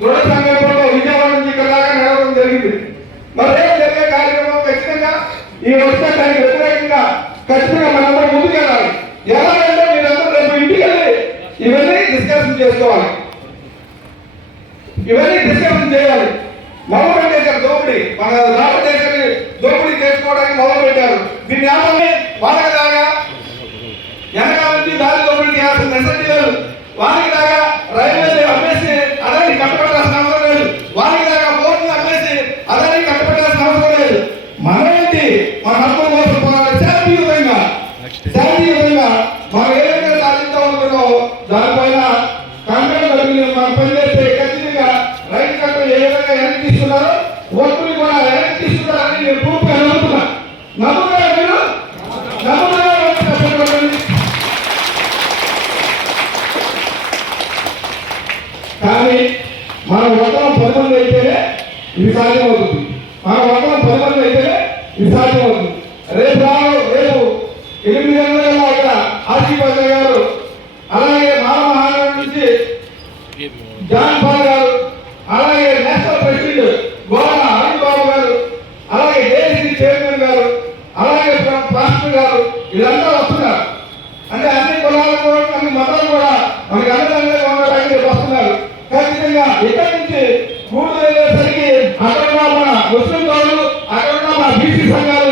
దృఢ సంకల్పంతో విజయవాడ నుంచి ఇక్కడ దాకా నడవడం జరిగింది. మరి రేపు జరిగే కార్యక్రమం ఖచ్చితంగా ఈ వర్షానికి వ్యతిరేకంగా ఖచ్చితంగా మనందరం ముందుకెళ్ళాలి. ఎలాగంటే మీరందరూ రేపు ఇంటికి వెళ్ళి ఇవన్నీ డిస్కషన్ చేసుకోవాలి, ఇవన్నీ డిస్కషన్ చేయాలి. మొదలు పెట్టేశారు దోపిడీ, మన భారతదేశాన్ని దోపిడీ చేసుకోవడానికి మొదలు పెట్టారు. దీన్ని ఏమని వాళ్ళకి దాకా వెనకాల నుంచి దారి దోపిడీ చేయాల్సిన నెసెసిటీ లేదు. వారికి దాకా రైల్వే అమ్మేసి అదాన్ని కట్టబెట్టాల్సిన అవసరం లేదు. వారికి దాకా పోర్టులు అమ్మేసి అదాన్ని కట్టబెట్టాల్సిన అవసరం లేదు. మనమేంటి మన హక్కుల కోసం పోరాడాలి. శాంతియుతంగా మనం ఏదైతే సాధిస్తాం అనుకున్నామో దానిపైన కంపెనీ మనం పనిచేస్తే ఖచ్చితంగా రైతు చట్టం ఏ విధంగా వెనక్కి తీసుకున్నారో ఓటుని కూడా వెనక్కి తీసుకున్నారని నేను పూర్తిగా నమ్ముతున్నా. కానీ మన వర్గం 10 మంది అయితేనే ఇది సాధ్యమవుతుంది. మన వర్గం 10 మంది అయితేనే ఇది సాధ్యమవుతుంది. రేపు 8 గంటల ఇక్కడ ఆశీర్వాద గారు, అలాగే మానవహారం నుంచి జాన్ పాల్ గారు, అలాగే నేషనల్ ప్రెసిడెంట్ గోడ అరుణ్ బాబు గారు, అలాగే ఏసీ చైర్మన్ గారు, అలాగే పాస్టర్ గారు, వీళ్ళందరూ వస్తున్నారు. అంటే అన్ని కులాలు కూడా అన్ని మతాలు కూడా మనకి అందరిగా ఉండడానికి వస్తున్నారు. ఖచ్చితంగా ఇక్కడి నుంచి 3 వెళ్ళేసరికి అక్కడ ఉన్న మన ముస్లిం వాళ్ళు, అక్కడ ఉన్న మన బీసీ సంఘాలు